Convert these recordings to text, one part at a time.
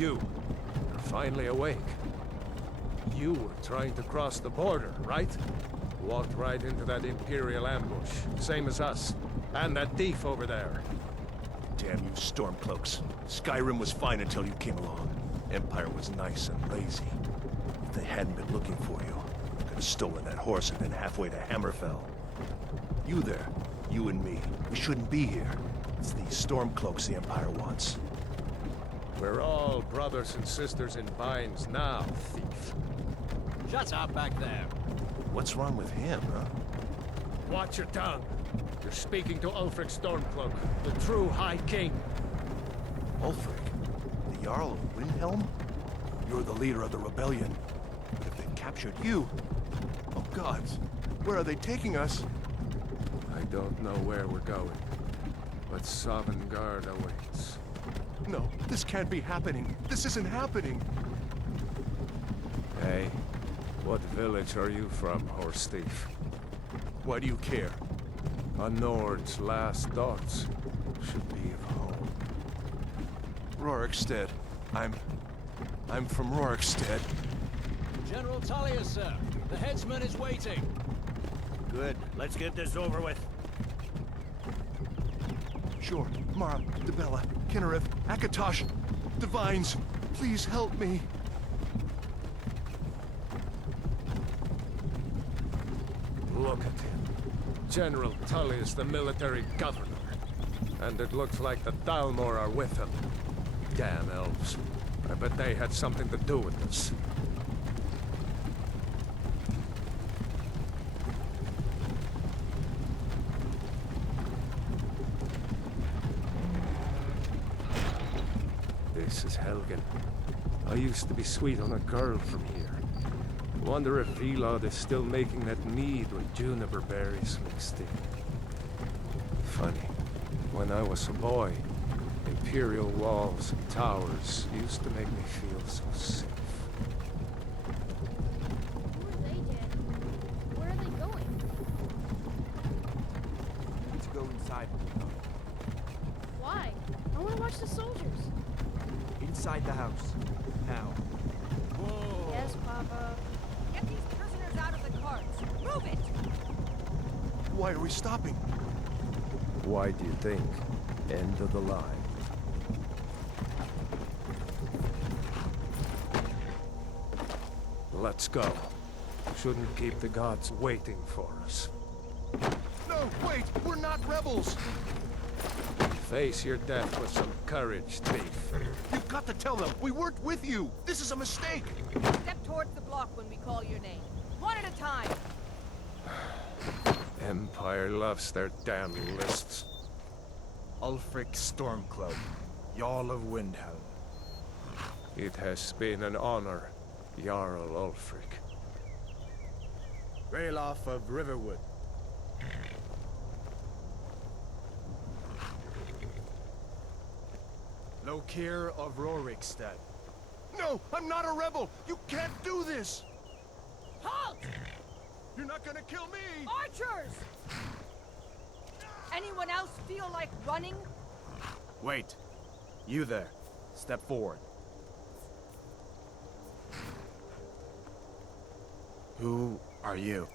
You're finally awake. You were trying to cross the border, right? Walked right into that Imperial ambush, same as us. And that thief over there. Damn you Stormcloaks. Skyrim was fine until you came along. Empire was nice and lazy. If they hadn't been looking for you, they could have stolen that horse and been halfway to Hammerfell. You there, you and me, we shouldn't be here. It's these Stormcloaks the Empire wants. We're all brothers and sisters in binds now, thief. Shut up back there. What's wrong with him, huh? Watch your tongue. You're speaking to Ulfric Stormcloak, the true High King. Ulfric? The Jarl of Windhelm? You're the leader of the rebellion. But if they've captured you... Oh gods, where are they taking us? I don't know where we're going, but Sovngarde awaits. No, this can't be happening. This isn't happening. Hey, what village are you from, horse thief? Why do you care? A Nord's last thoughts should be of home. Rorikstead. I'm from Rorikstead. General Tullius, sir. The headsman is waiting. Good. Let's get this over with. Sure. Mara, Debella, Kinnereth, Akatosh, Divines, please help me. Look at him. General Tullius, the military governor. And it looks like the Thalmor are with him. Damn elves. I bet they had something to do with this. This is Helgen. I used to be sweet on a girl from here. Wonder if Vilod is still making that mead with juniper berries mixed in. Funny, when I was a boy, Imperial walls and towers used to make me feel so safe. Who are they, Dad? Where are they going? We need to go inside. Why? I want to watch the soldiers. Inside the house. Now. Whoa. Yes, Papa. Get these prisoners out of the carts. Move it! Why are we stopping? Why do you think? End of the line. Let's go. Shouldn't keep the gods waiting for us. No, wait! We're not rebels! Face your death with some courage, thief. You've got to tell them! We weren't with you! This is a mistake! Step towards the block when we call your name. One at a time. Empire loves their damn lists. Ulfric Stormcloak, Jarl of Windhelm. It has been an honor, Jarl Ulfric. Ralof of Riverwood. Lokir of Rorikstead. No! I'm not a rebel! You can't do this! Halt! You're not gonna kill me! Archers! Anyone else feel like running? Wait. You there. Step forward. Who are you?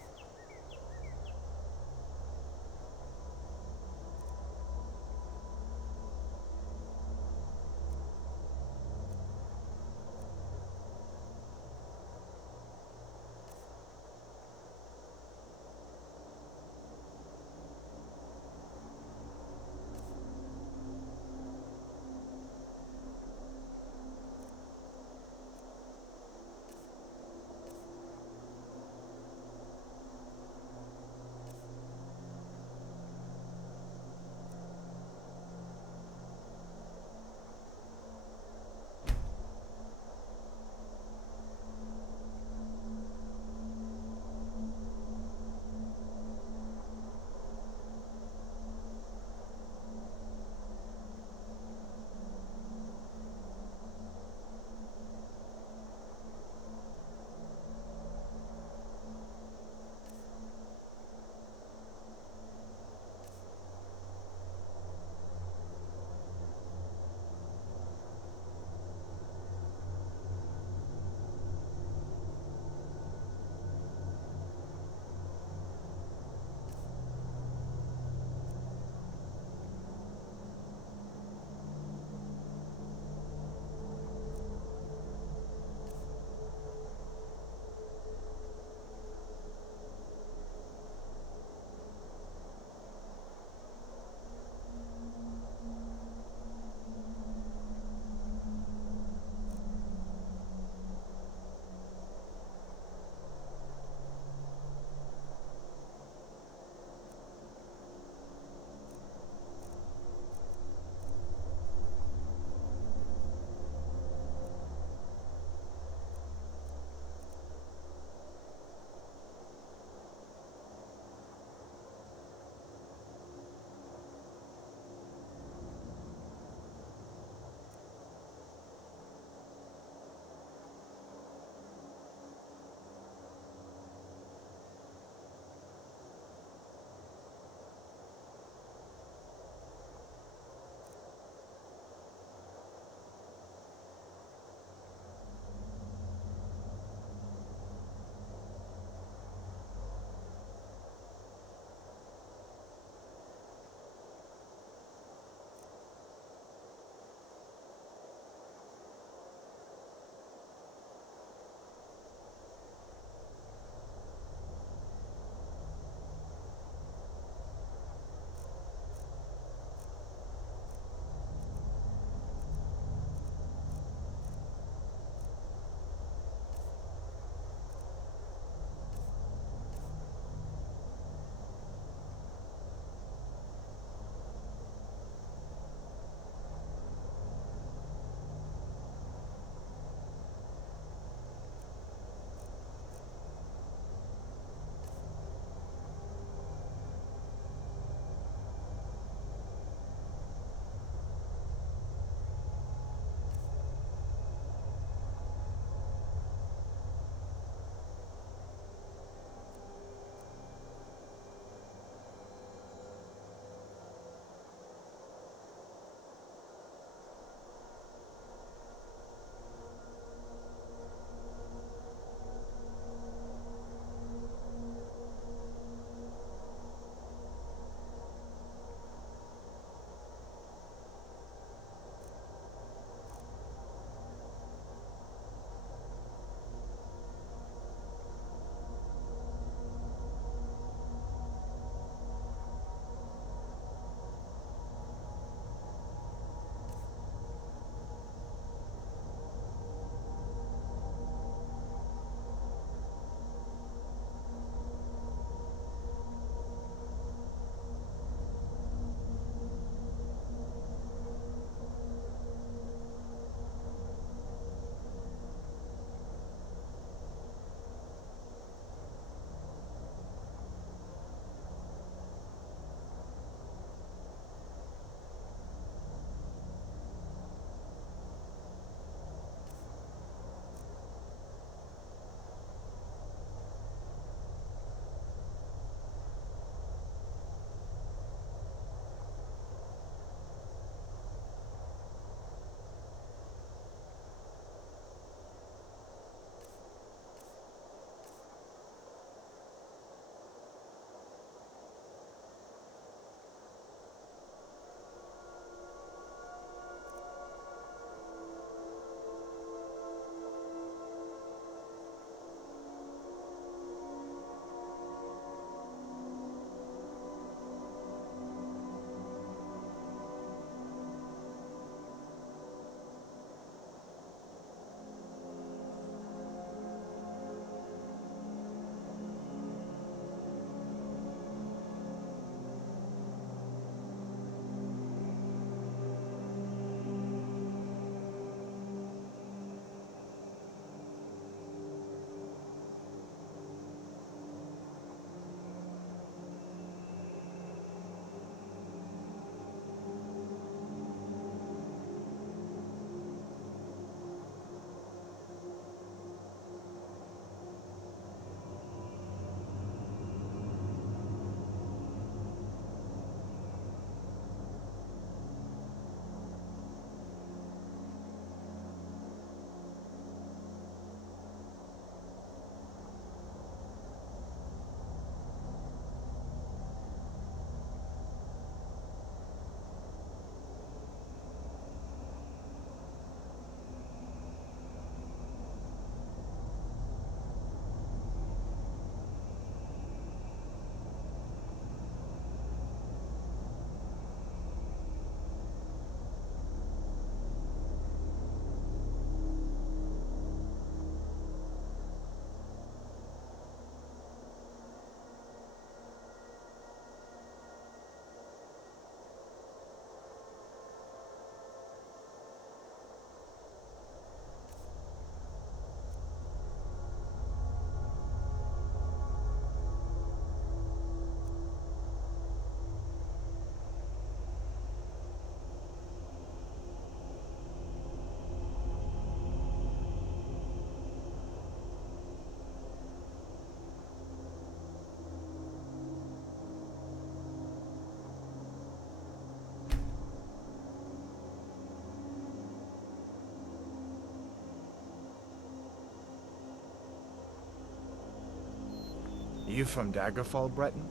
You from Daggerfall, Breton?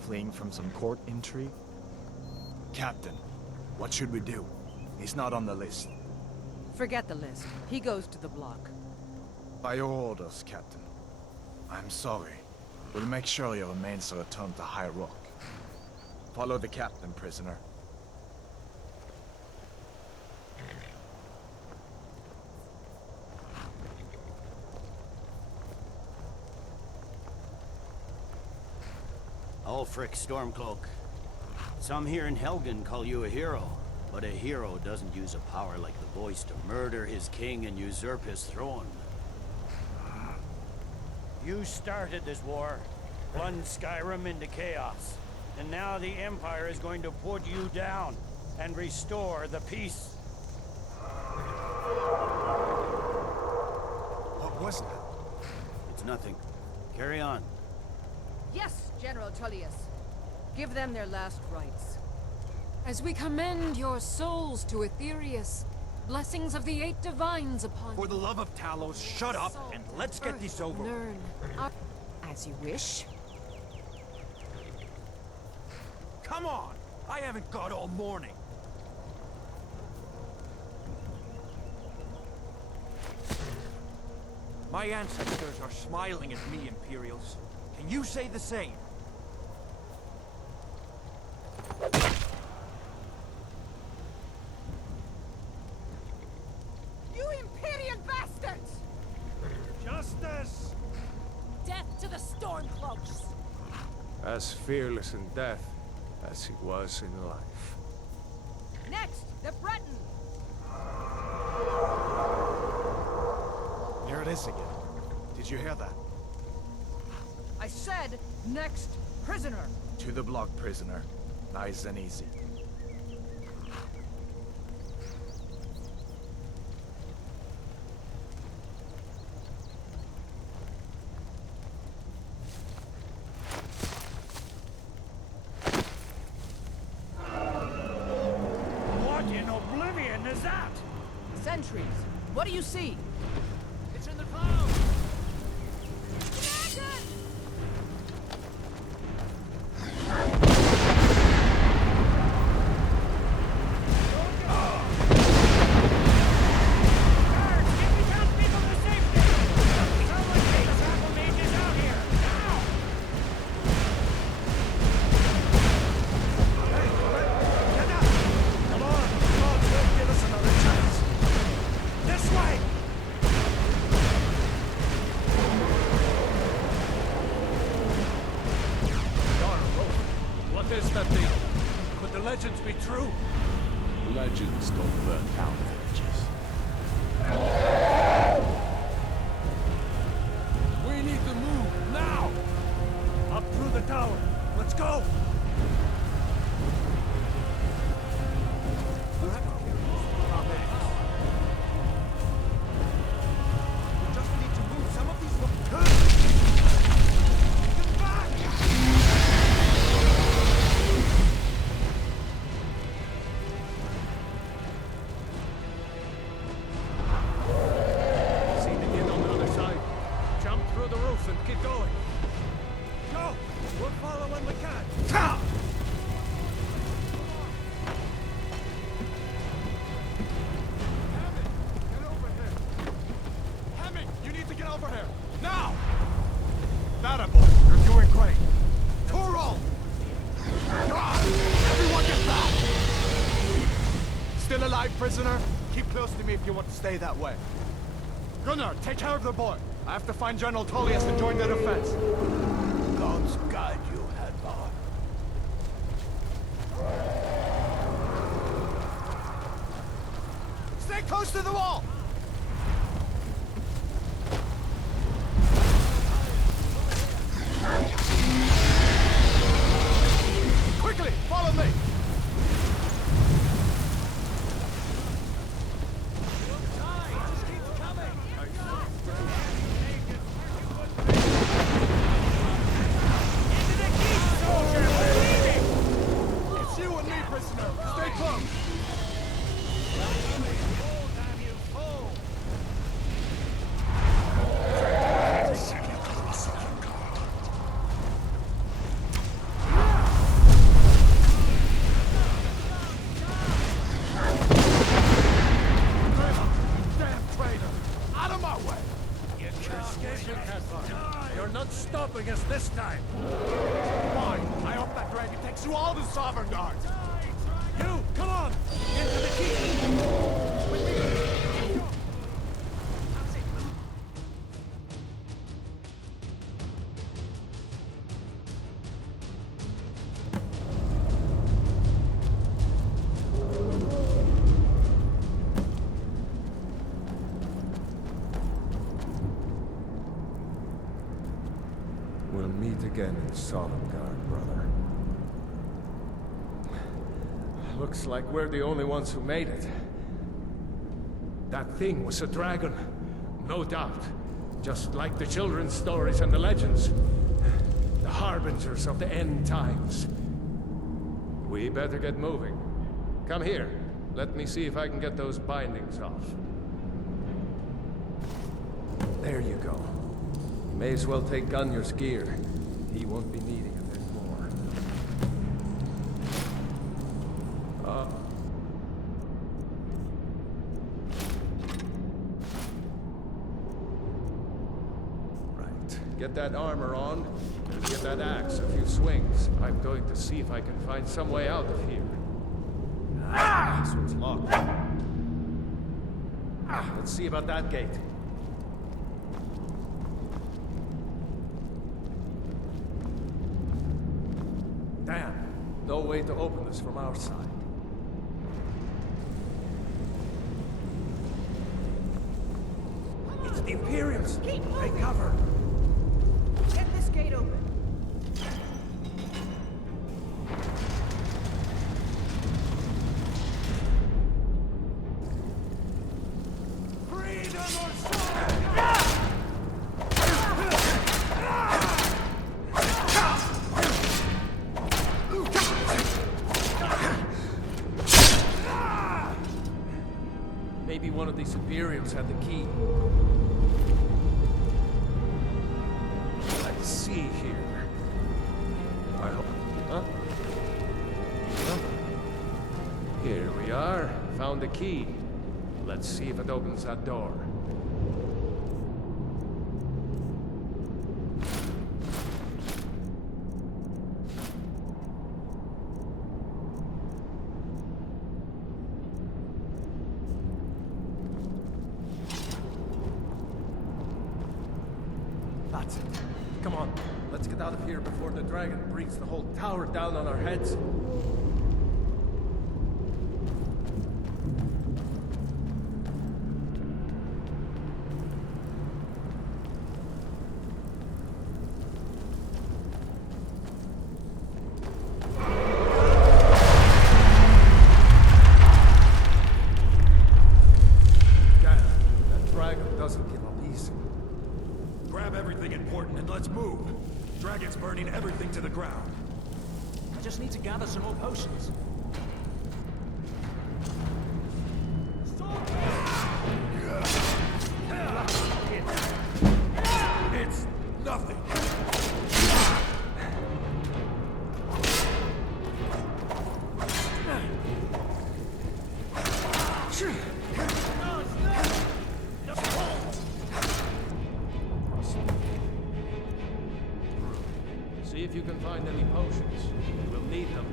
Fleeing from some court intrigue? Captain, what should we do? He's not on the list. Forget the list. He goes to the block. By your orders, Captain. I'm sorry. We'll make sure your remains are returned to High Rock. Follow the captain, prisoner. Ulfric Stormcloak. Some here in Helgen call you a hero, but a hero doesn't use a power like the voice to murder his king and usurp his throne. You started this war, plunged Skyrim into chaos, and now the Empire is going to put you down and restore the peace. What was that? It's nothing. Carry on. Yes, General Tullius. Give them their last rites. As we commend your souls to Aetherius, blessings of the 8 divines upon you. For the love of Talos, shut up and let's get this over with. Learn. As you wish. Come on! I haven't got all morning. My ancestors are smiling at me, Imperials. Can you say the same? You Imperial bastards! Justice! Death to the Stormcloaks! As fearless in death as he was in life. Next, the Breton! There it is again. Did you hear that? I said, next prisoner! To the block, prisoner. Nice and easy. What in oblivion is that? Sentries, what do you see? It's in the clouds! What is that thing? Could the legends be true? Legends don't burn down villages. We need to move, now! Up through the tower. Let's go! We just need to move some of these... Get back! See the inn on the other side. Jump through the roof and keep going. Go! We'll follow when we can. Get over here! Hemming, you need to get over here! Now! That boy, you're doing great! Torol! Everyone get back! Still alive, prisoner? Keep close to me if you want to stay that way. Gunnar, take care of the boy. I have to find General Tullius to join the defense. Gods guide you, Hadvar. Stay close to the wall! Quickly, follow me! It's you and me, prisoner. Stay close. Oh, damn you, fool! You're not stopping us this time! Fine, I hope that dragon takes you all to Sovereign Guard! You, come on! Into the keep! We'll meet again in Sovngarde, brother. Looks like we're the only ones who made it. That thing was a dragon, no doubt. Just like the children's stories and the legends. The harbingers of the end times. We better get moving. Come here. Let me see if I can get those bindings off. There you go. May as well take Gunnar's gear. He won't be needing it anymore. Right. Get that armor on, and give that axe a few swings. I'm going to see if I can find some way out of here. This one's locked. Let's see about that gate. Damn. No way to open this from our side. It's the Imperials! Take cover! Get this gate open. Freedom or sword! Maybe one of these Imperials had the key. Let's see here. I hope... Huh? Huh? Here we are. Found the key. Let's see if it opens that door. That's it. Come on, let's get out of here before the dragon brings the whole tower down on our heads. Damn, that dragon doesn't give up easy. Grab everything important and let's move. Dragon's burning everything to the ground. I just need to gather some more potions. It's nothing. See if you can find any potions. We'll need them.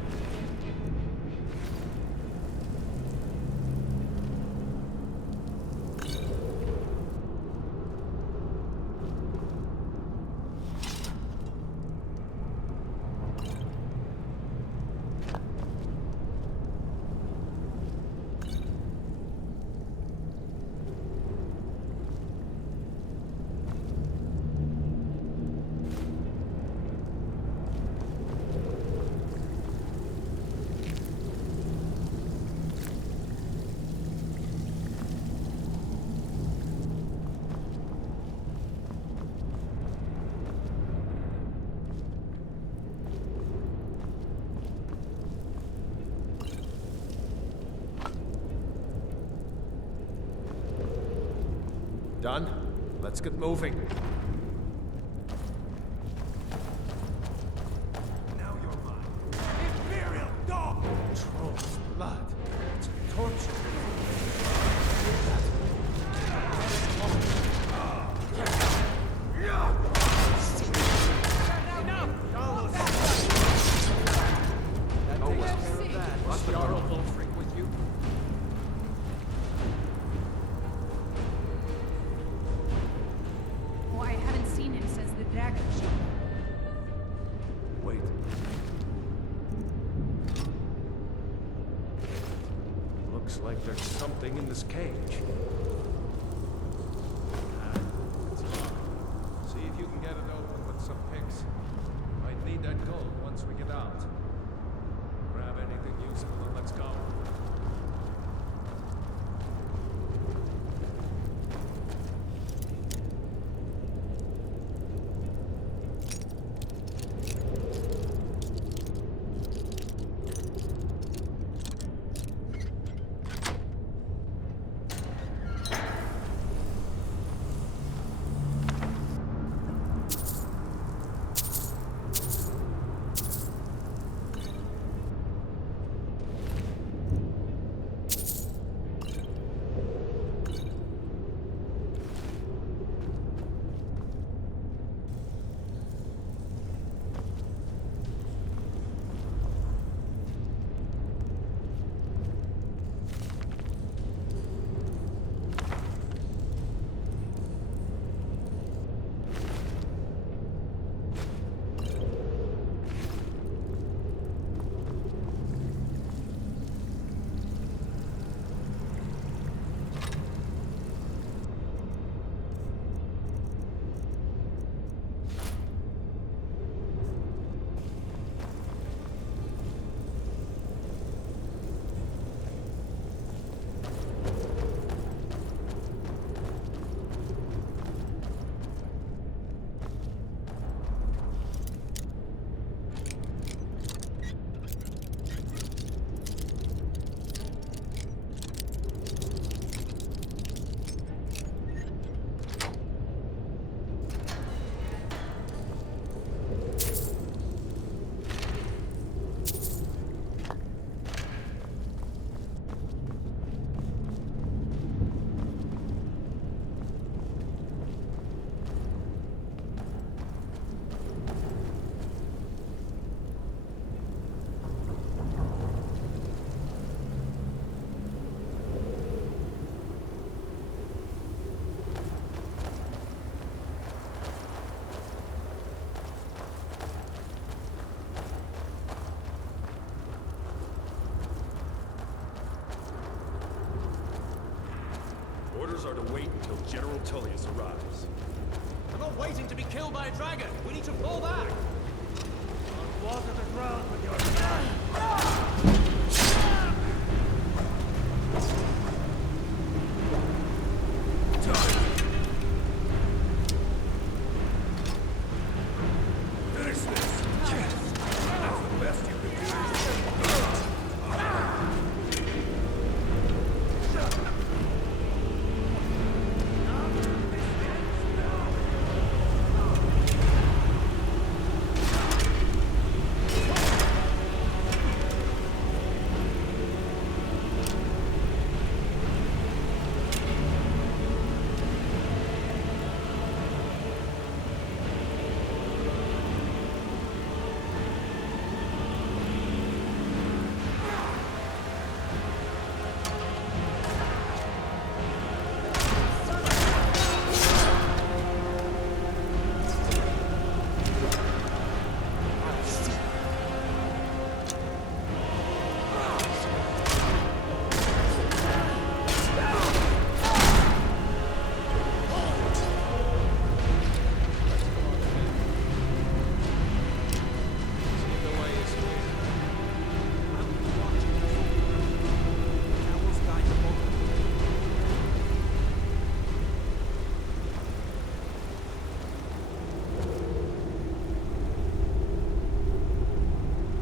Done? Let's get moving. Now you're mine. Imperial dog! Troll's blood. It's torture. like there's something in this cage. It's locked. See if you can get it open with some picks. Might need that gold once we get out. Grab anything useful and let's go. Orders are to wait until General Tullius arrives. I'm not waiting to be killed by a dragon. We need to fall back. I'll water the ground with your blood. Finish this! That's the best you can do.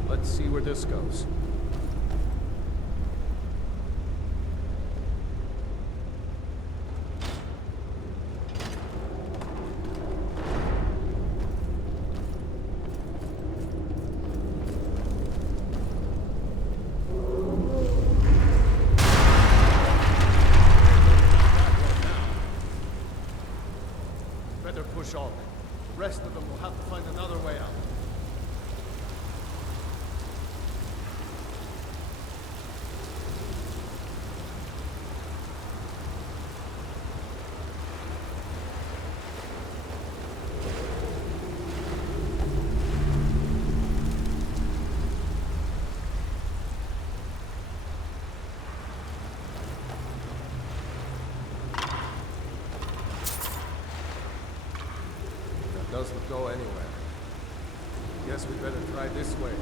Let's see where this goes. Better push on. The rest of them will have to find another way out. Doesn't go anywhere. Guess we better try this way.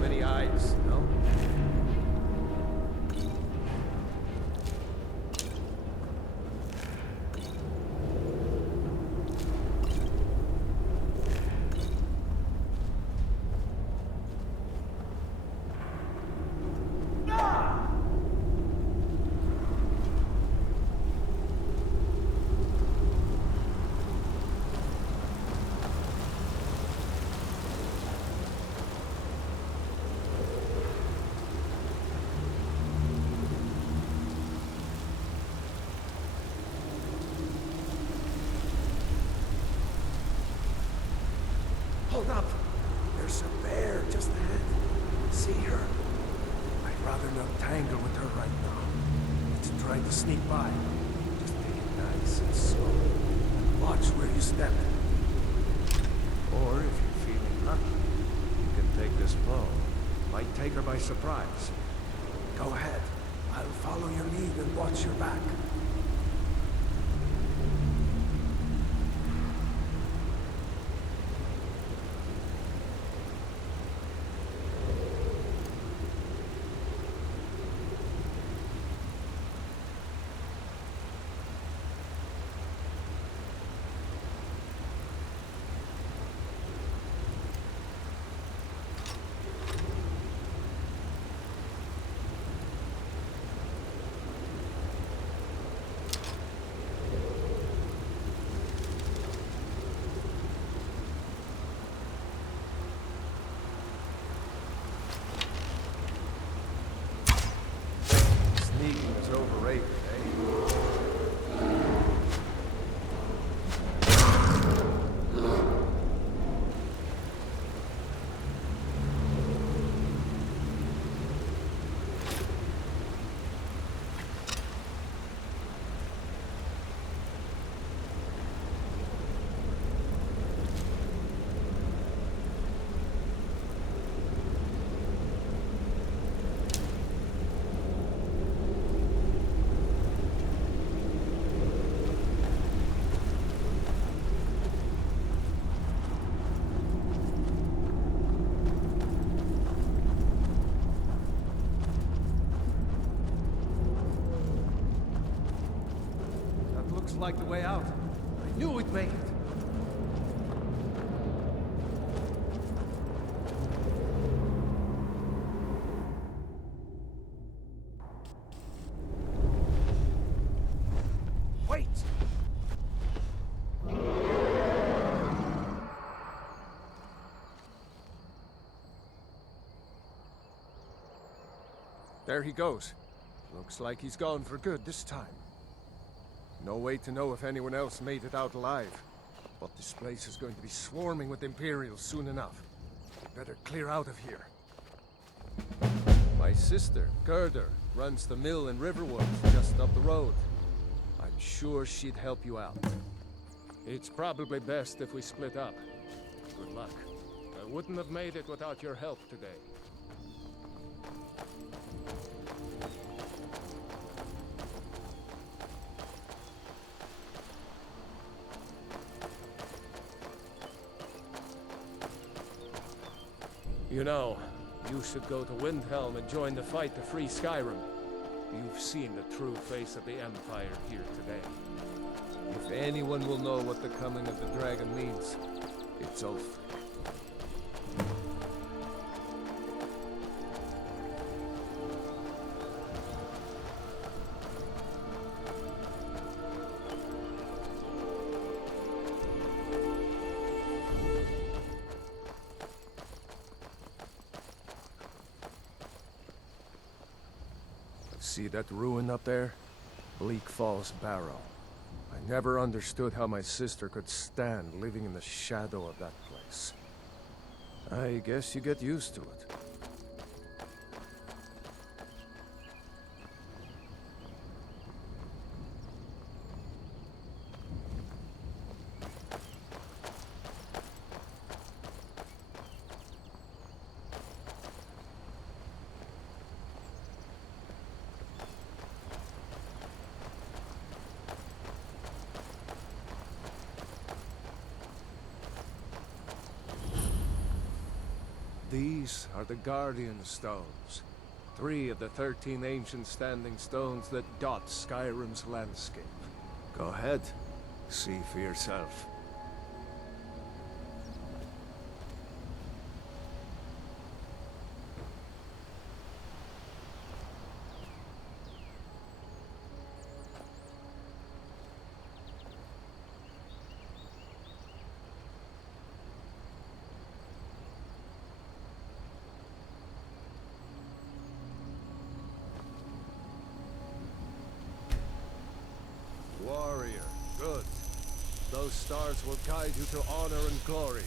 Many eyes, no? Hold up! There's a bear just ahead. See her? I'd rather not tangle with her right now. Let's try to sneak by. Just take it nice and slow. Watch where you step. Or if you're feeling lucky, you can take this bow. Might take her by surprise. Go ahead. I'll follow your lead and watch your back. Sneaking is overrated, eh? Looks like the way out. I knew we'd make it. Wait! There he goes. Looks like he's gone for good this time. No way to know if anyone else made it out alive. But this place is going to be swarming with Imperials soon enough. We better clear out of here. My sister, Gerda, runs the mill in Riverwood, just up the road. I'm sure she'd help you out. It's probably best if we split up. Good luck. I wouldn't have made it without your help today. You know, you should go to Windhelm and join the fight to free Skyrim. You've seen the true face of the Empire here today. If anyone will know what the coming of the dragon means, it's Ulfric. See that ruin up there? Bleak Falls Barrow. I never understood how my sister could stand living in the shadow of that place. I guess you get used to it. These are the Guardian Stones. 3 of the 13 ancient standing stones that dot Skyrim's landscape. Go ahead. See for yourself. Warrior, good. Those stars will guide you to honor and glory.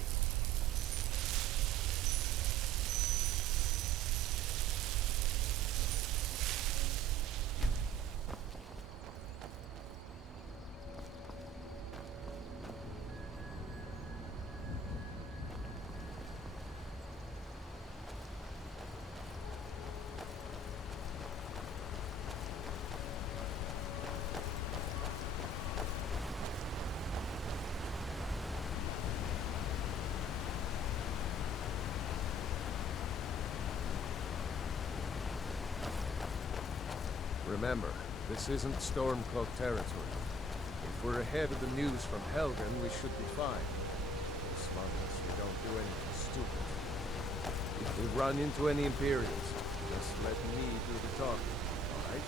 Remember, this isn't Stormcloak territory. If we're ahead of the news from Helgen, we should be fine. As long as we don't do anything stupid. If we run into any Imperials, just let me do the talking, alright?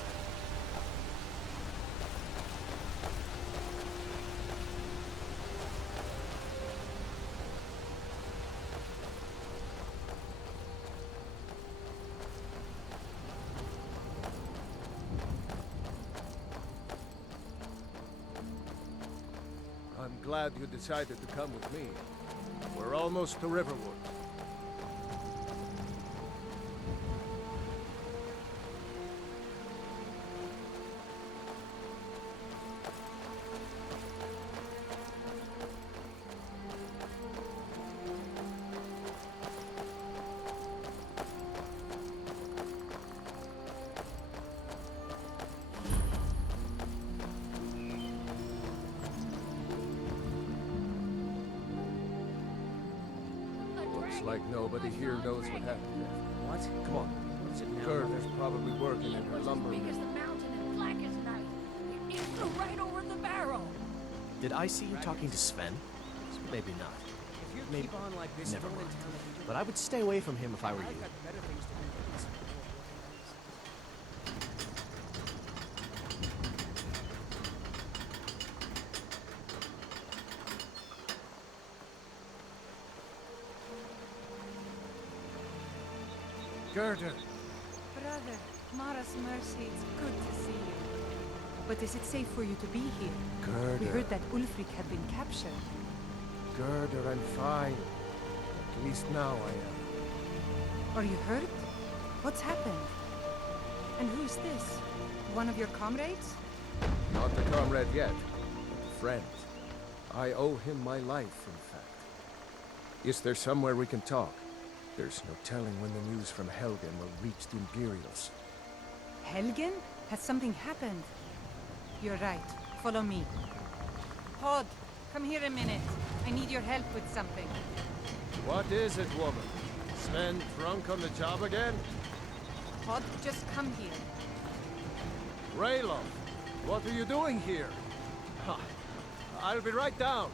I'm glad you decided to come with me. We're almost to Riverwood. Like nobody here knows what happened there. What? Come on. What is it now? Gerda's probably working in her lumber Big as mill. the mountain and black as night. It flew right over the barrel. Did I see you talking to Sven? Maybe not. If you Maybe. keep on like this, Never no one mind. in town will But I would stay away from him if I were I've you. got better things to do than this. Gerda! Brother, Mara's mercy, it's good to see you. But is it safe for you to be here? Gerda. We heard that Ulfric had been captured. Gerda, I'm fine. At least now I am. Are you hurt? What's happened? And who's this? One of your comrades? Not the comrade yet, but a friend. I owe him my life, in fact. Is there somewhere we can talk? There's no telling when the news from Helgen will reach the Imperials. Helgen? Has something happened? You're right. Follow me. Hod, come here a minute. I need your help with something. What is it, woman? Sven drunk on the job again? Hod, just come here. Rayloff, what are you doing here? Ha, I'll be right down.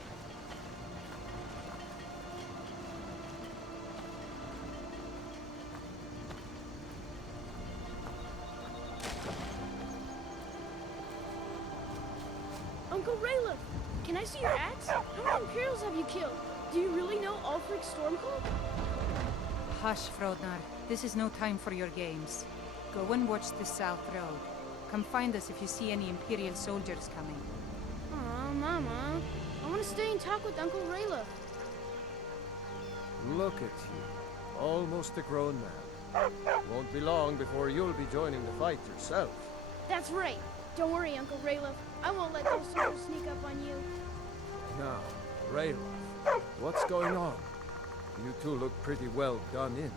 Uncle Rayla, can I see your axe? How many Imperials have you killed? Do you really know Ulfric Stormcloak? Hush, Frodnar. This is no time for your games. Go and watch the South Road. Come find us if you see any Imperial soldiers coming. Aw, Mama. I want to stay and talk with Uncle Rayla. Look at you. Almost a grown man. Won't be long before you'll be joining the fight yourself. That's right. Don't worry, Uncle Rayla. I won't let those soldiers sneak up on you. Now, Rayloff, what's going on? You two look pretty well done in.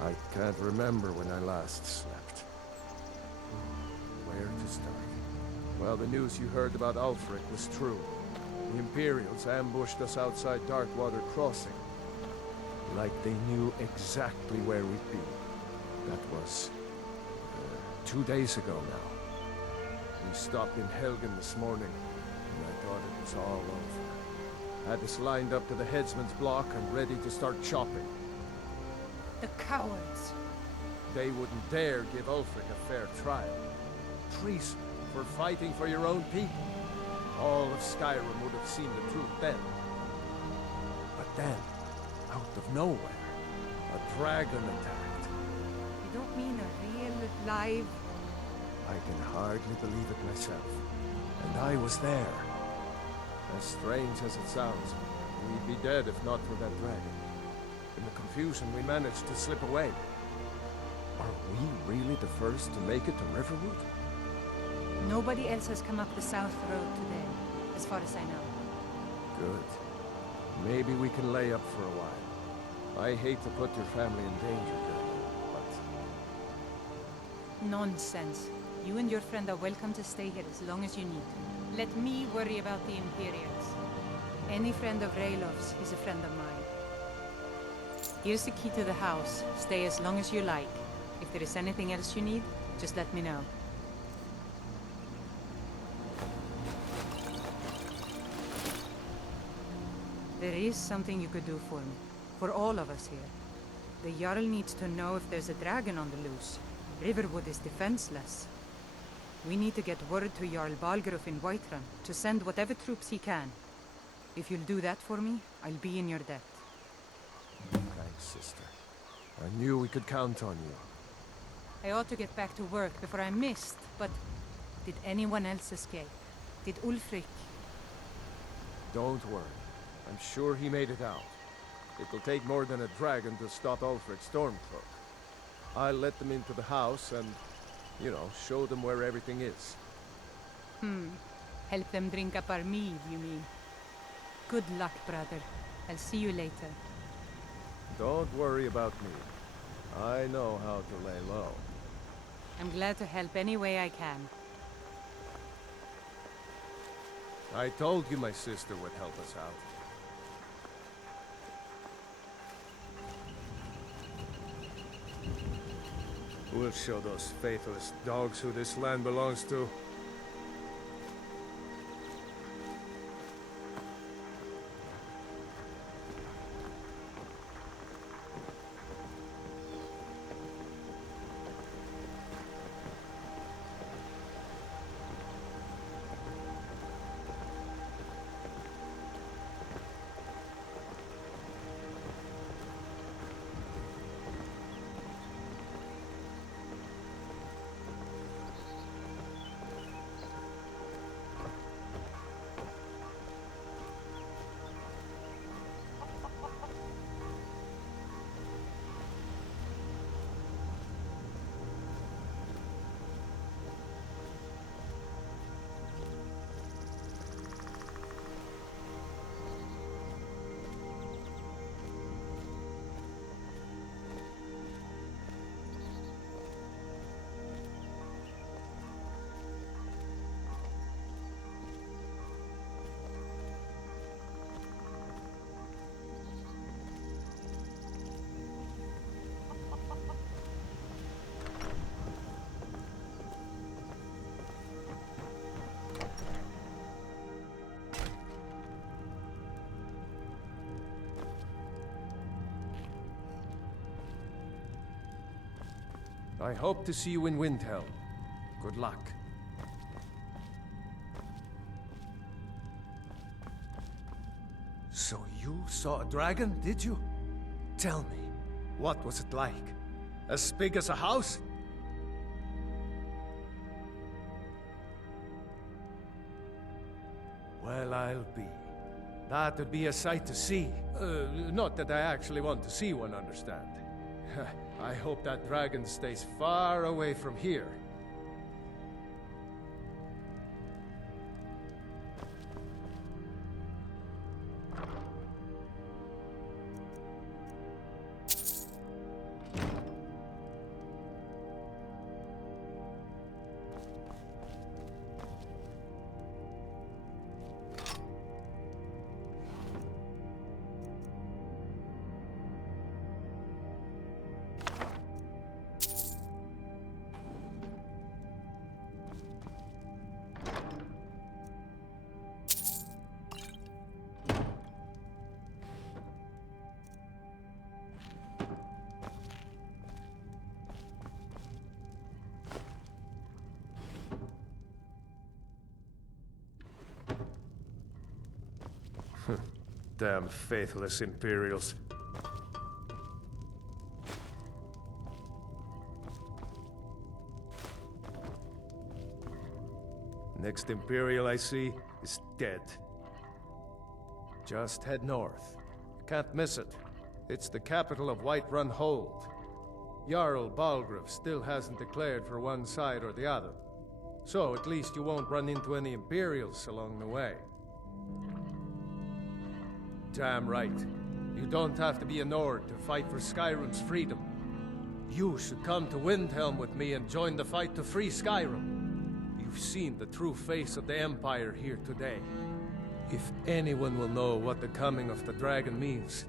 I can't remember when I last slept. Where to start? Well, the news you heard about Ulfric was true. The Imperials ambushed us outside Darkwater Crossing. Like they knew exactly where we'd be. That was 2 days ago now. We stopped in Helgen this morning, and I thought it was all over. Had us lined up to the headsman's block and ready to start chopping. The cowards. They wouldn't dare give Ulfric a fair trial. Treason for fighting for your own people. All of Skyrim would have seen the truth then. But then, out of nowhere, a dragon attacked. You don't mean a real, live... I can hardly believe it myself. And I was there. As strange as it sounds, we'd be dead if not for that dragon. In the confusion, we managed to slip away. Are we really the first to make it to Riverwood? Nobody else has come up the South Road today, as far as I know. Good. Maybe we can lay up for a while. I hate to put your family in danger, girl, but... Nonsense. You and your friend are welcome to stay here as long as you need to. Let me worry about the Imperials. Any friend of Rayloff's is a friend of mine. Here's the key to the house. Stay as long as you like. If there is anything else you need, just let me know. There is something you could do for me. For all of us here. The Jarl needs to know if there's a dragon on the loose. Riverwood is defenseless. We need to get word to Jarl Balgruuf in Whiterun to send whatever troops he can. If you'll do that for me, I'll be in your debt. Thanks, sister. I knew we could count on you. I ought to get back to work before I'm missed, but... Did anyone else escape? Did Ulfric? Don't worry. I'm sure he made it out. It'll take more than a dragon to stop Ulfric's Stormcloak. I'll let them into the house and, you know, show them where everything is. Help them drink up our mead, you mean? Good luck, brother. I'll see you later. Don't worry about me. I know how to lay low. I'm glad to help any way I can. I told you my sister would help us out. We'll show those faithless dogs who this land belongs to. I hope to see you in Windhelm. Good luck. So you saw a dragon, did you? Tell me, what was it like? As big as a house? Well, I'll be. That would be a sight to see. Not that I actually want to see one, understand. I hope that dragon stays far away from here. Damn faithless Imperials. Next Imperial I see is dead. Just head north. Can't miss it. It's the capital of Whiterun Hold. Jarl Balgruuf still hasn't declared for one side or the other. So at least you won't run into any Imperials along the way. Damn right. You don't have to be a Nord to fight for Skyrim's freedom. You should come to Windhelm with me and join the fight to free Skyrim. You've seen the true face of the Empire here today. If anyone will know what the coming of the dragon means,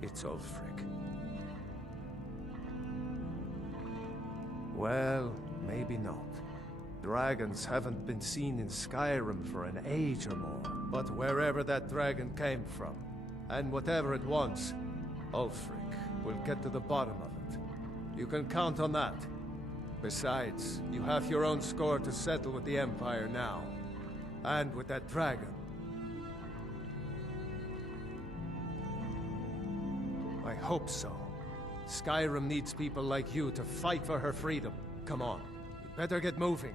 it's Ulfric. Well, maybe not. Dragons haven't been seen in Skyrim for an age or more. But wherever that dragon came from, and whatever it wants, Ulfric will get to the bottom of it. You can count on that. Besides, you have your own score to settle with the Empire now. And with that dragon. I hope so. Skyrim needs people like you to fight for her freedom. Come on, you better get moving.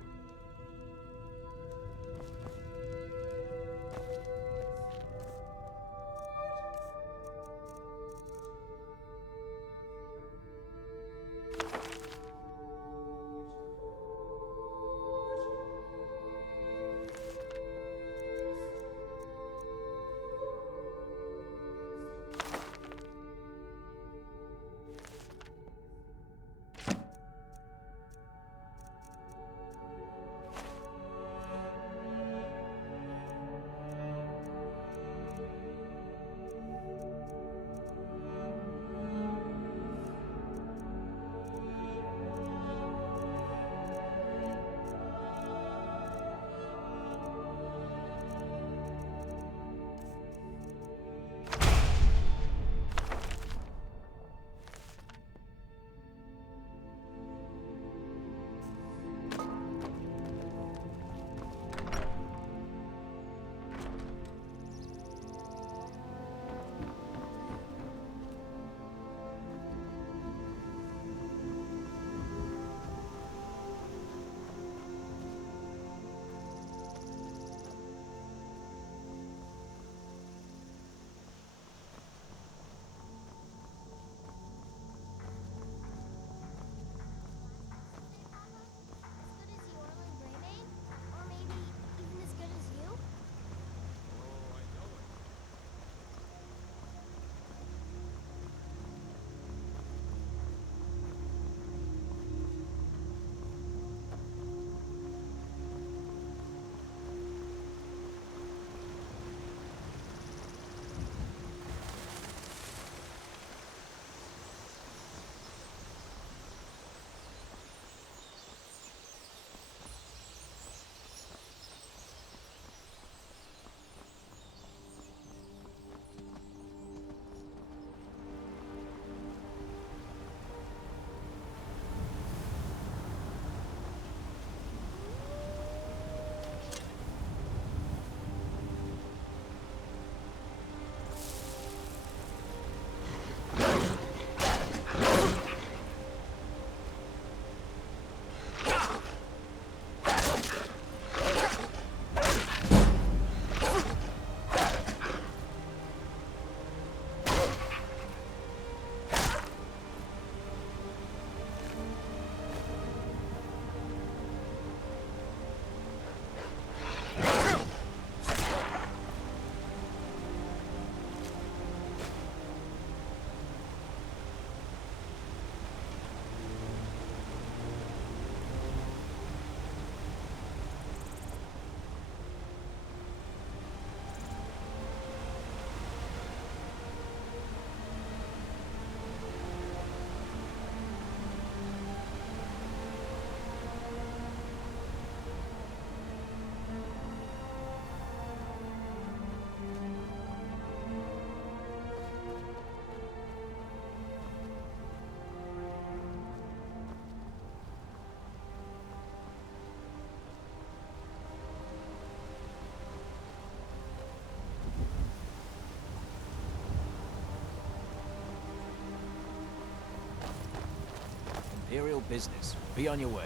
Imperial business. Be on your way.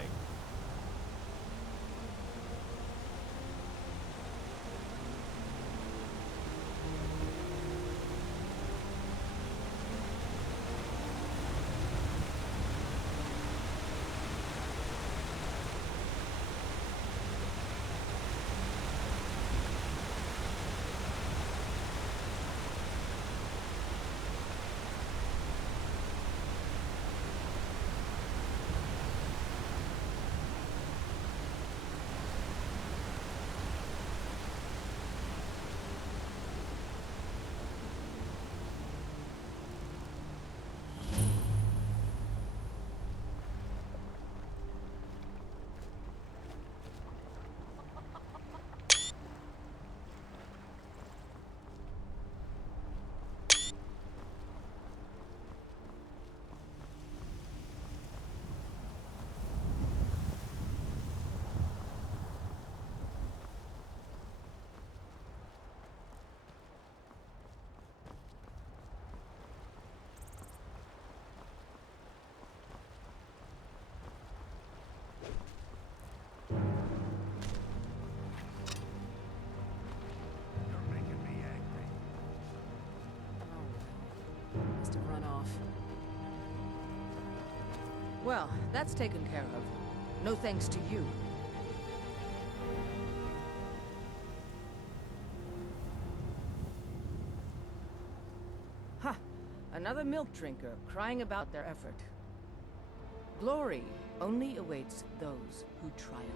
Must have run off. Well, that's taken care of. No thanks to you. Ha! Another milk drinker crying about their effort. Glory only awaits those who triumph.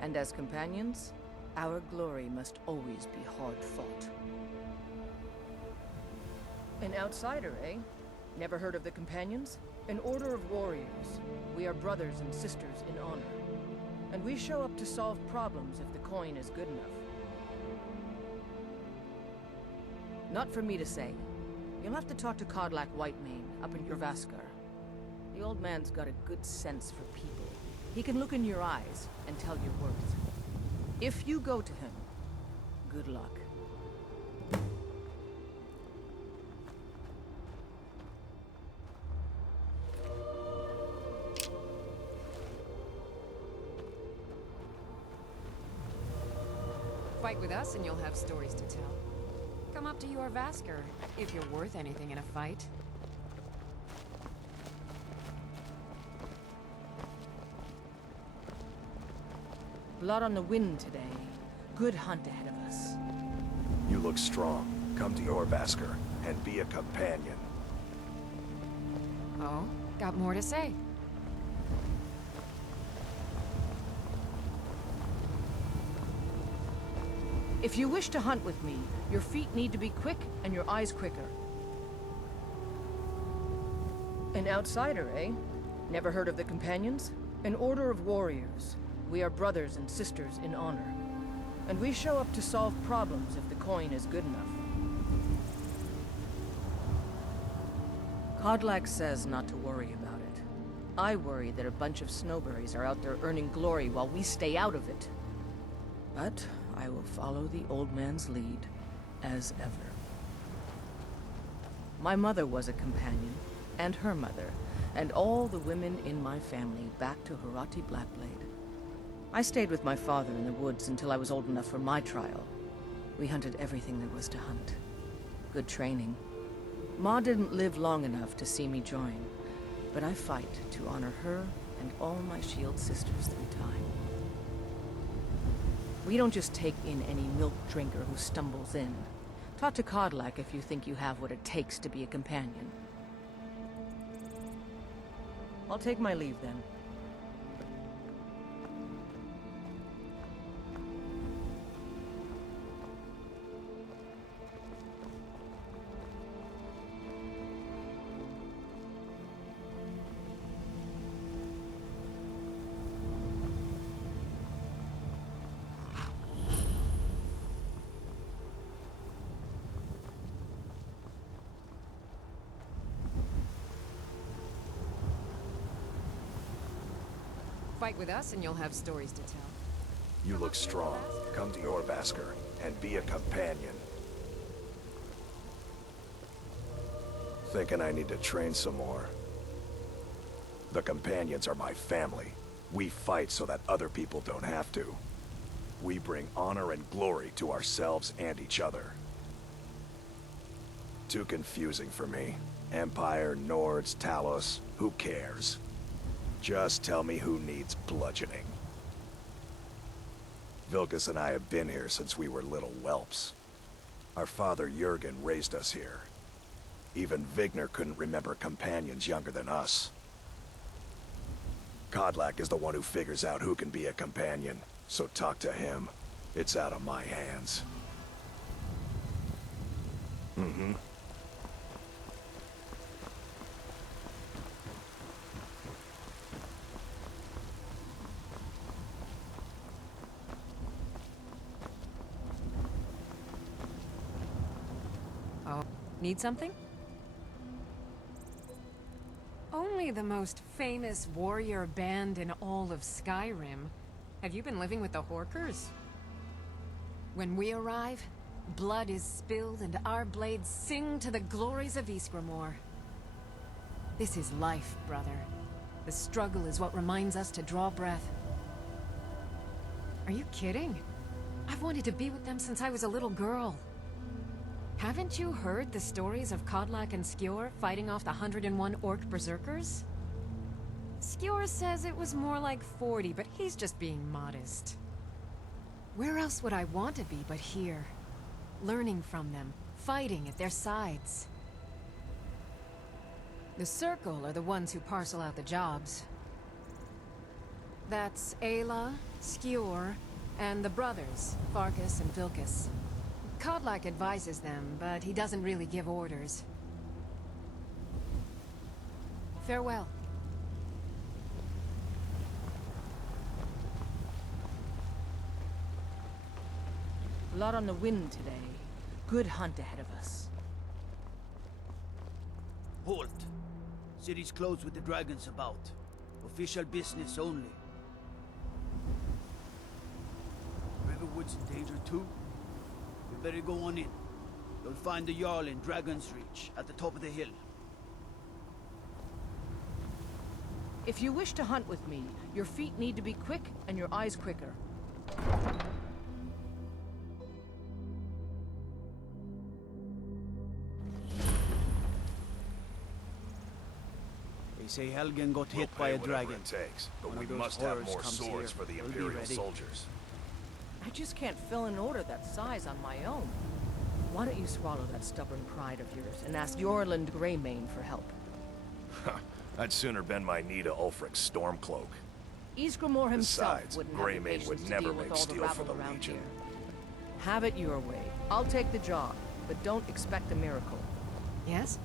And as companions, our glory must always be hard fought. An outsider, eh? Never heard of the Companions? An order of warriors. We are brothers and sisters in honor. And we show up to solve problems if the coin is good enough. Not for me to say. You'll have to talk to Kodlak Whitemane up in Jorvaskar. The old man's got a good sense for people. He can look in your eyes and tell your worth. If you go to him, good luck. Fight with us and you'll have stories to tell. Come up to your Vasker, if you're worth anything in a fight. Blood on the wind today. Good hunt ahead of us. You look strong. Come to your Vasker and be a companion. Oh? Got more to say? If you wish to hunt with me, your feet need to be quick and your eyes quicker. An outsider, eh? Never heard of the Companions? An order of warriors. We are brothers and sisters in honor. And we show up to solve problems if the coin is good enough. Kodlak says not to worry about it. I worry that a bunch of snowberries are out there earning glory while we stay out of it. But I will follow the old man's lead, as ever. My mother was a companion, and her mother, and all the women in my family back to Harati Blackblade. I stayed with my father in the woods until I was old enough for my trial. We hunted everything there was to hunt. Good training. Ma didn't live long enough to see me join, but I fight to honor her and all my shield sisters through time. We don't just take in any milk drinker who stumbles in. Talk to Kodlak if you think you have what it takes to be a companion. I'll take my leave then. Fight with us and you'll have stories to tell. You look strong. Come to your Vasker and be a companion. Thinking I need to train some more. The companions are my family. We fight so that other people don't have to. We bring honor and glory to ourselves and each other. Too confusing for me. Empire, Nords, Talos, who cares? Just tell me who needs bludgeoning. Vilkas and I have been here since we were little whelps. Our father Jurgen raised us here. Even Vigner couldn't remember companions younger than us. Kodlak is the one who figures out who can be a companion, so talk to him. It's out of my hands. Mm-hmm. Oh, need something? Only the most famous warrior band in all of Skyrim. Have you been living with the Horkers? When we arrive, blood is spilled and our blades sing to the glories of Ysgramor. This is life, brother. The struggle is what reminds us to draw breath. Are you kidding? I've wanted to be with them since I was a little girl. Haven't you heard the stories of Kodlak and Skjor fighting off the 101 orc berserkers? Skjor says it was more like 40, but he's just being modest. Where else would I want to be but here? Learning from them, fighting at their sides. The Circle are the ones who parcel out the jobs. That's Ayla, Skjor, and the brothers, Farkas and Vilkas. Kodlak advises them, but he doesn't really give orders. Farewell. A lot on the wind today. Good hunt ahead of us. Halt! City's closed with the dragons about. Official business only. Riverwood's in danger too? We better go on in. You'll find the Jarl in Dragon's Reach, at the top of the hill. If you wish to hunt with me, your feet need to be quick and your eyes quicker. They say Helgen got hit by a dragon. It takes, but One we of those must have horrors more comes swords here. for the We'll be Imperial ready. soldiers. I just can't fill an order that size on my own. Why don't you swallow that stubborn pride of yours and ask Yorland Greymane for help? I'd sooner bend my knee to Ulfric's Stormcloak. Ysgramor himself Besides, wouldn't have the Greymane patience would to never deal with make all the steel for rabble the around Legion. here. Have it your way. I'll take the job, but don't expect a miracle. Yes?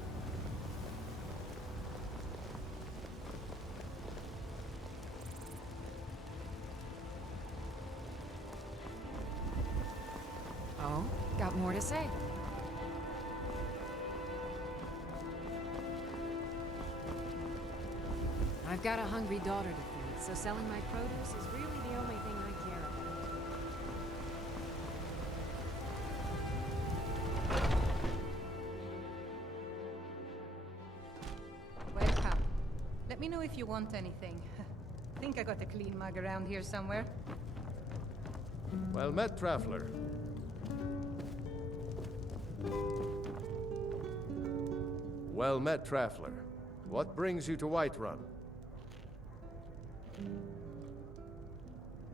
Oh, got more to say. I've got a hungry daughter to feed, so selling my produce is really the only thing I care about. Welcome. Let me know if you want anything. Think I got a clean mug around here somewhere. Well met, traveler. Well met, traveler. What brings you to Whiterun?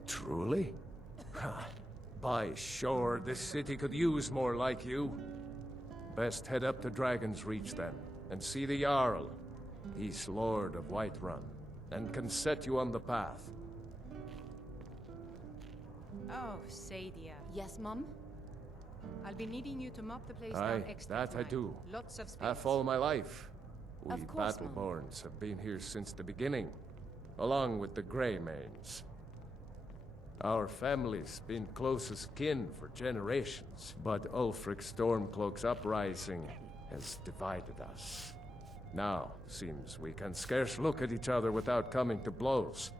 Truly? By shore, this city could use more like you. Best head up to Dragon's Reach then, and see the Jarl. He's Lord of Whiterun, and can set you on the path. Oh, Sadia. Yes, Mum? I'll be needing you to mop the place Aye, down extra that I tonight. do. Lots of space. Half all my life. We Of course, Mum. Battleborns have been here since the beginning, along with the Greymanes. Our family's been close as kin for generations, but Ulfric Stormcloak's uprising has divided us. Now, seems we can scarce look at each other without coming to blows.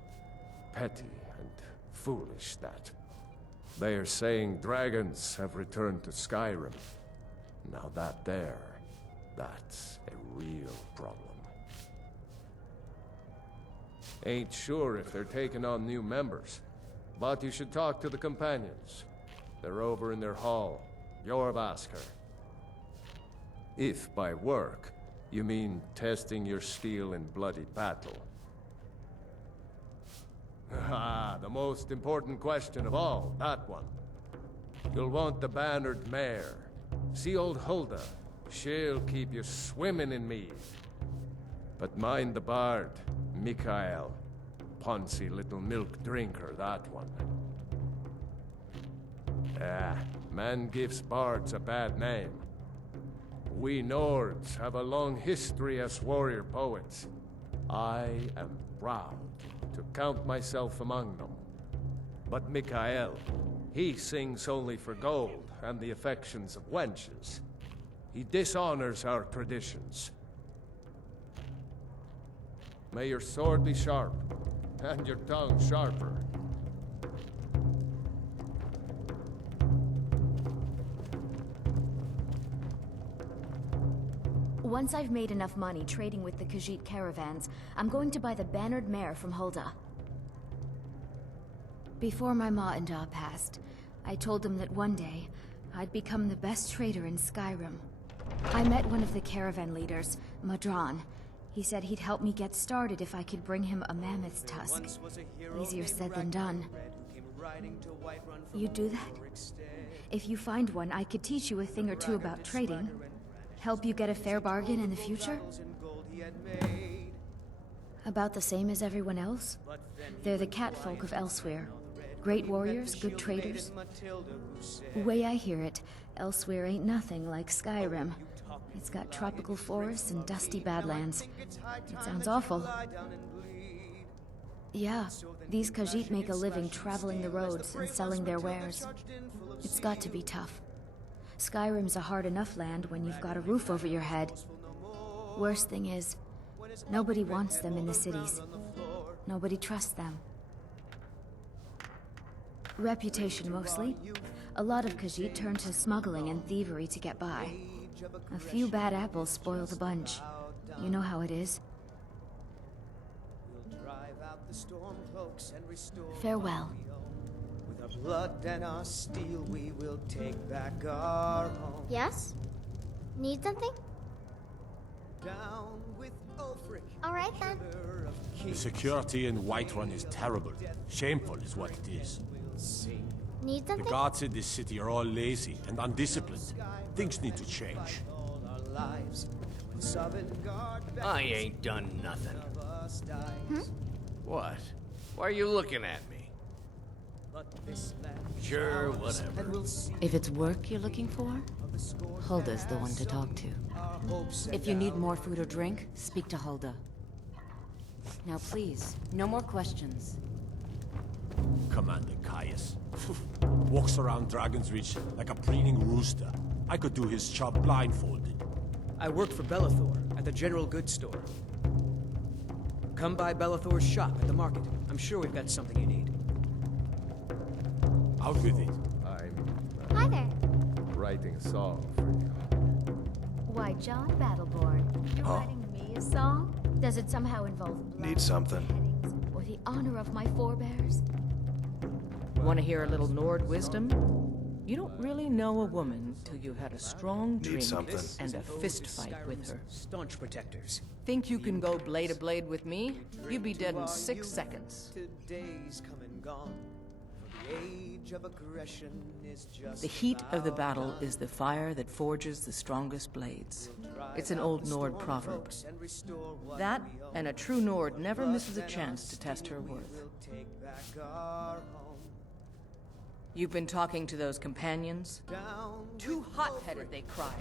Petty and foolish, that. They are saying dragons have returned to Skyrim. Now that's a real problem. Ain't sure if they're taking on new members, but you should talk to the companions. They're over in their hall. Your Vasker. If by work, you mean testing your steel in bloody battle. Ah, the most important question of all, that one. You'll want the bannered mare. See old Hulda. She'll keep you swimming in mead. But mind the bard, Mikael. Poncy little milk drinker, that one. Ah, man gives bards a bad name. We Nords have a long history as warrior poets. I am proud to count myself among them. But Mikael, he sings only for gold and the affections of wenches. He dishonors our traditions. May your sword be sharp, and your tongue sharper. Once I've made enough money trading with the Khajiit caravans, I'm going to buy the bannered mare from Hulda. Before my ma and Da passed, I told them that one day, I'd become the best trader in Skyrim. I met one of the caravan leaders, Madran. He said he'd help me get started if I could bring him a mammoth's tusk. Easier said than done. You'd do that? If you find one, I could teach you a thing or two about trading. Help you get a fair bargain in the future? About the same as everyone else? They're the catfolk of Elsewhere. Great warriors, good traders. The way I hear it, Elsewhere ain't nothing like Skyrim. It's got tropical forests and dusty badlands. It sounds awful. Yeah, these Khajiit make a living traveling the roads and selling their wares. It's got to be tough. Skyrim's a hard enough land when you've got a roof over your head. Worst thing is, nobody wants them in the cities. Nobody trusts them. Reputation mostly. A lot of Khajiit turn to smuggling and thievery to get by. A few bad apples spoil the bunch. You know how it is. Farewell. With our blood and our steel, we will take back our home. Yes? Need something? Down with Ulfric. All right then. The security in Whiterun is terrible. Shameful is what it is. Need The something? guards in this city are all lazy and undisciplined. Things need to change. I ain't done nothing. Hmm? What? Why are you looking at me? Sure, whatever. If it's work you're looking for, Hulda's the one to talk to. If you need more food or drink, speak to Hulda. Now please, no more questions. Commander Caius. Walks around Dragon's Reach like a preening rooster. I could do his job blindfolded. I work for Bellathor at the general goods store. Come by Bellathor's shop at the market. I'm sure we've got something you need. Out with it. Hi there. Writing a song for you. Why, John Battleborn, you're writing me a song? Does it somehow involve blood, Need something. beheadings, or the honor of my forebears? Want to hear a little Nord wisdom? You don't really know a woman till you had a strong drink something. and a fist fight with her. Staunch protectors. Think you can go blade to blade with me? You'd be dead in 6 seconds. Today's come and gone. For the age of aggression is just The heat of the battle is the fire that forges the strongest blades. It's an old Nord proverb. That, and a true Nord never misses a chance to test her worth. take back our home. You've been talking to those companions? Too hot-headed, they cry.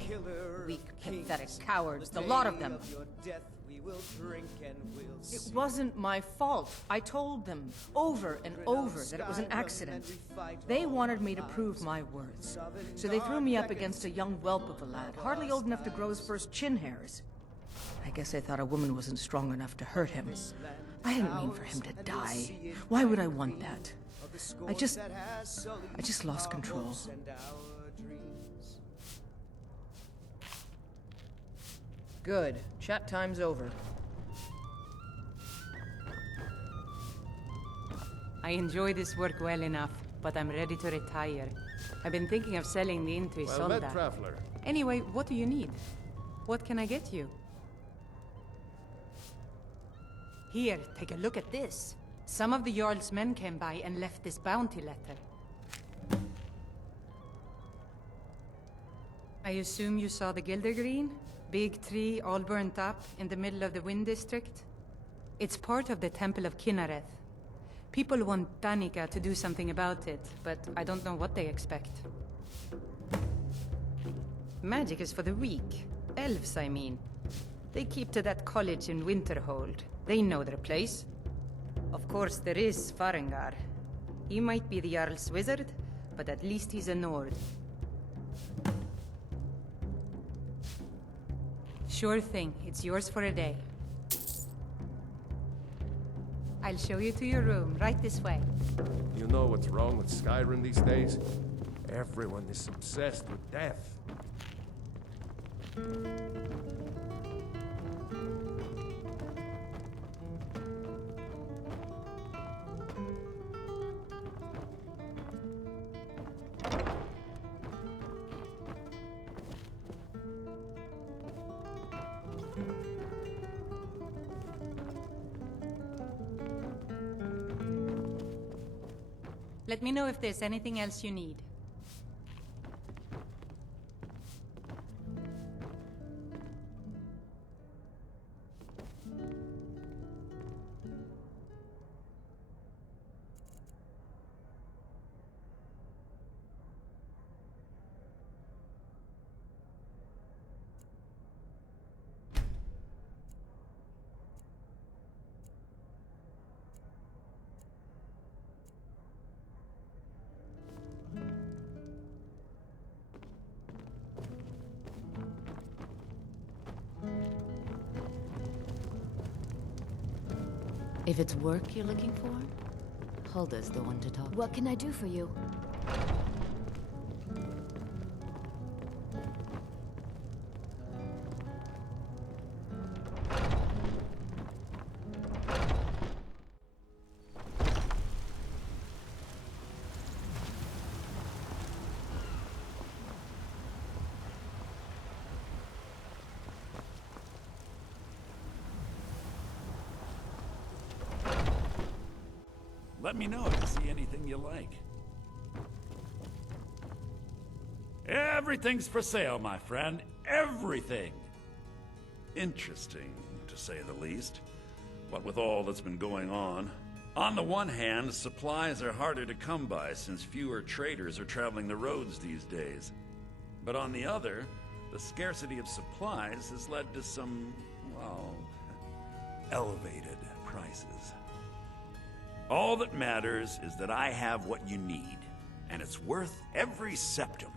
Weak, pathetic cowards, the lot of them. It wasn't my fault. I told them over and over that it was an accident. They wanted me to prove my worth. So they threw me up against a young whelp of a lad, hardly old enough to grow his first chin hairs. I guess they thought a woman wasn't strong enough to hurt him. I didn't mean for him to die. Why would I want that? I just lost control. Good. Chat time's over. I enjoy this work well enough, but I'm ready to retire. I've been thinking of selling the inn to Well Isolda. met, traveler. Anyway, what do you need? What can I get you? Here, take a look at this. Some of the Jarl's men came by and left this bounty letter. I assume you saw the Gildergreen? Big tree, all burnt up, in the middle of the Wind District? It's part of the Temple of Kinnareth. People want Danica to do something about it, but I don't know what they expect. Magic is for the weak. Elves, I mean. They keep to that college in Winterhold. They know their place. Of course, there is Farengar. He might be the Jarl's wizard, but at least he's a Nord. Sure thing. It's yours for a day. I'll show you to your room, right this way. You know what's wrong with Skyrim these days? Everyone is obsessed with death. Let me know if there's anything else you need. If it's work you're looking for, Hulda's the one to talk to. What can I do for you? Let me know if you see anything you like. Everything's for sale, my friend. Everything. Interesting, to say the least. What with all that's been going on. On the one hand, supplies are harder to come by since fewer traders are traveling the roads these days. But on the other, the scarcity of supplies has led to some, well, elevated prices. All that matters is that I have what you need, and it's worth every septum.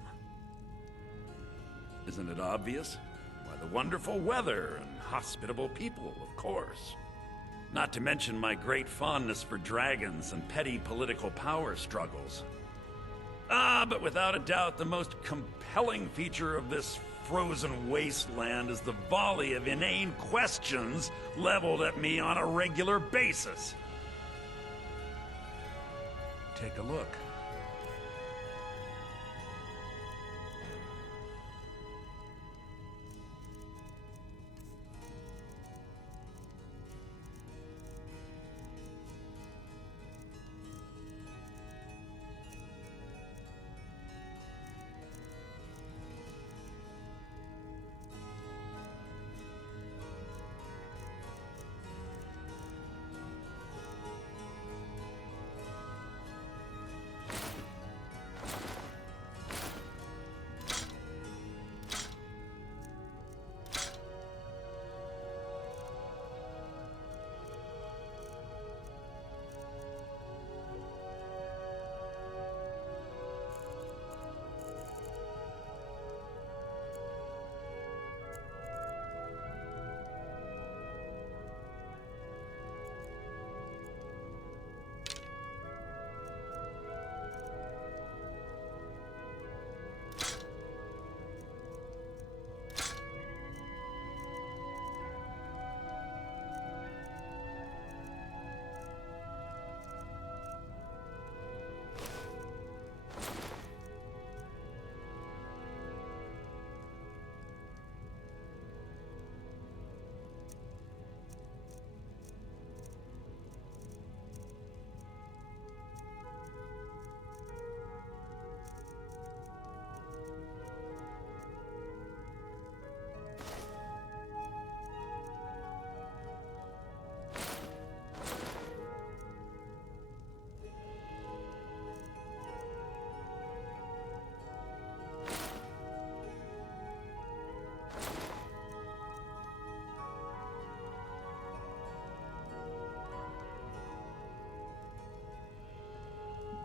Isn't it obvious? Why, the wonderful weather and hospitable people, of course. Not to mention my great fondness for dragons and petty political power struggles. But without a doubt, the most compelling feature of this frozen wasteland is the volley of inane questions leveled at me on a regular basis. Take a look.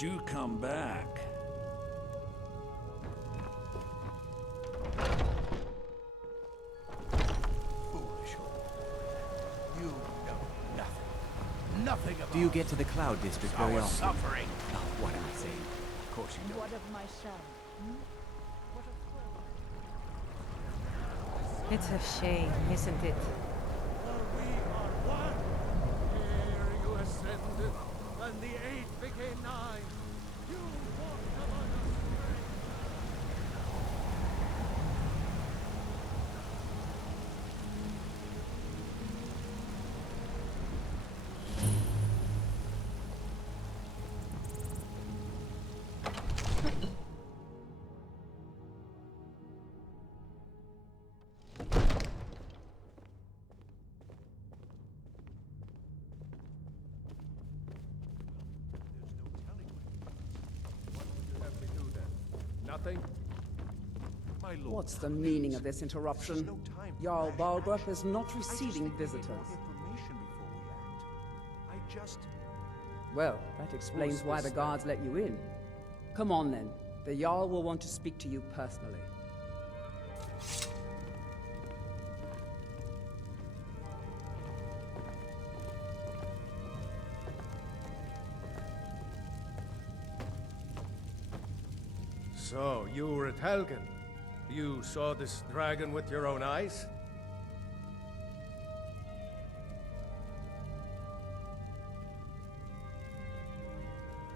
do come back. Foolish old. You know nothing. Nothing about Do you get to the Cloud District very our often? suffering. Oh, what am I saying? Of course you don't. What of my son? It's a shame, isn't it? Here you ascended, and the 8 became 9. You walked among us. Nothing? My lord, What's the meaning of this interruption? Jarl Balgrup is not receiving visitors. information before we act. I just... Well, that explains why the guards let you in. Come on then. The Jarl will want to speak to you personally. So, you were at Helgen. You saw this dragon with your own eyes?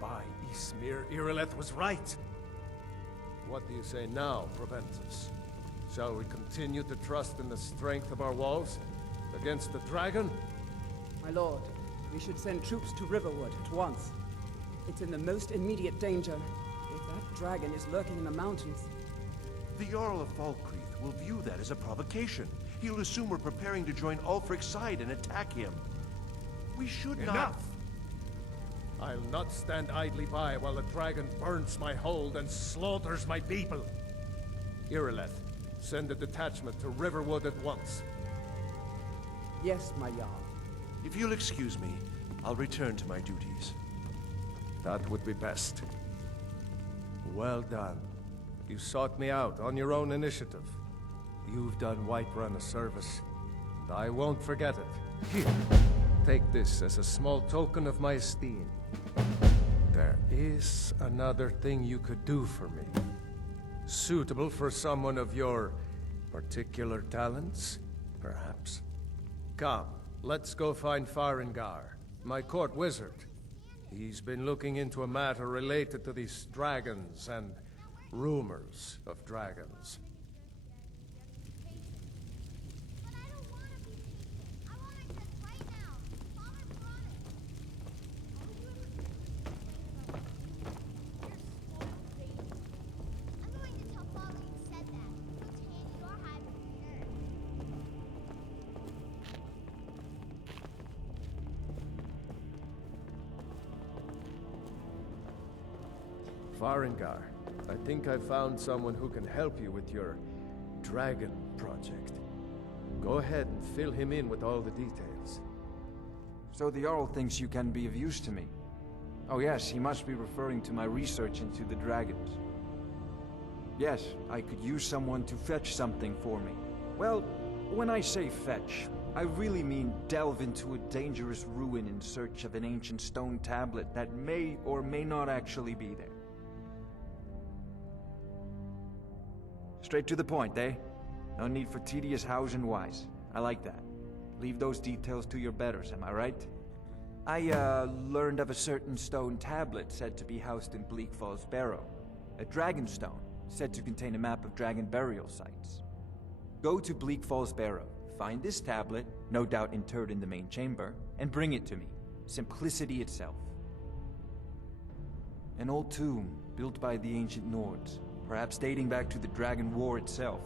By Ysmir, Irileth was right. What do you say now, Proventus? Shall we continue to trust in the strength of our walls against the dragon? My lord, we should send troops to Riverwood at once. It's in the most immediate danger. If that dragon is lurking in the mountains... The Jarl of Falkreath will view that as a provocation. He'll assume we're preparing to join Ulfric's side and attack him. We should not... Enough! I'll not stand idly by while the dragon burns my hold and slaughters my people. Irileth, send a detachment to Riverwood at once. Yes, my Jarl. If you'll excuse me, I'll return to my duties. That would be best. Well done. You sought me out on your own initiative. You've done Whiterun a service, and I won't forget it. Here, take this as a small token of my esteem. There is another thing you could do for me. Suitable for someone of your particular talents, perhaps. Come, let's go find Farengar, my court wizard. He's been looking into a matter related to these dragons and rumors of dragons. Farengar, I think I found someone who can help you with your dragon project. Go ahead and fill him in with all the details. So the Jarl thinks you can be of use to me. Oh yes, he must be referring to my research into the dragons. Yes, I could use someone to fetch something for me. Well, when I say fetch, I really mean delve into a dangerous ruin in search of an ancient stone tablet that may or may not actually be there. Straight to the point, eh? No need for tedious hows and whys. I like that. Leave those details to your betters, am I right? I, learned of a certain stone tablet said to be housed in Bleak Falls Barrow. A dragon stone, said to contain a map of dragon burial sites. Go to Bleak Falls Barrow, find this tablet, no doubt interred in the main chamber, and bring it to me. Simplicity itself. An old tomb, built by the ancient Nords. Perhaps dating back to the Dragon War itself.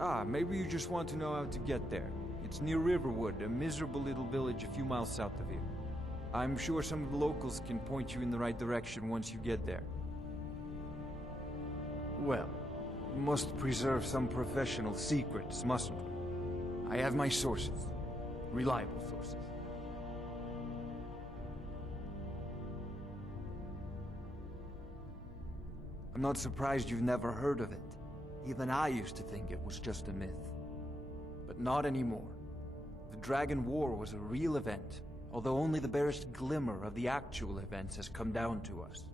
Ah, maybe you just want to know how to get there. It's near Riverwood, a miserable little village a few miles south of here. I'm sure some of the locals can point you in the right direction once you get there. Well, we must preserve some professional secrets, mustn't we? I have my sources. Reliable sources. I'm not surprised you've never heard of it. Even I used to think it was just a myth. But not anymore. The Dragon War was a real event, although only the barest glimmer of the actual events has come down to us.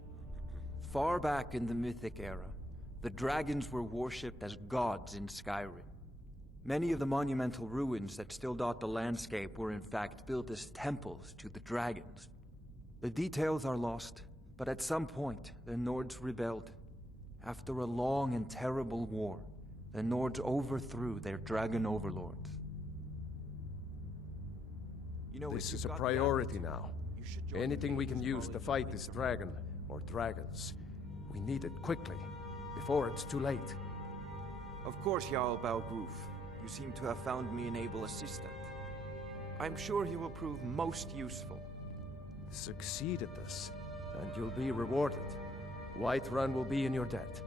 Far back in the Mythic era, the dragons were worshipped as gods in Skyrim. Many of the monumental ruins that still dot the landscape were in fact built as temples to the dragons. The details are lost, but at some point, the Nords rebelled. After a long and terrible war, the Nords overthrew their dragon overlords. You know, This is a priority now. Anything we can use to fight this dragon, or dragons, we need it quickly, before it's too late. Of course, Jarl Balgruf. You seem to have found me an able assistant. I'm sure he will prove most useful. Succeed at this, and you'll be rewarded. Whiterun will be in your debt.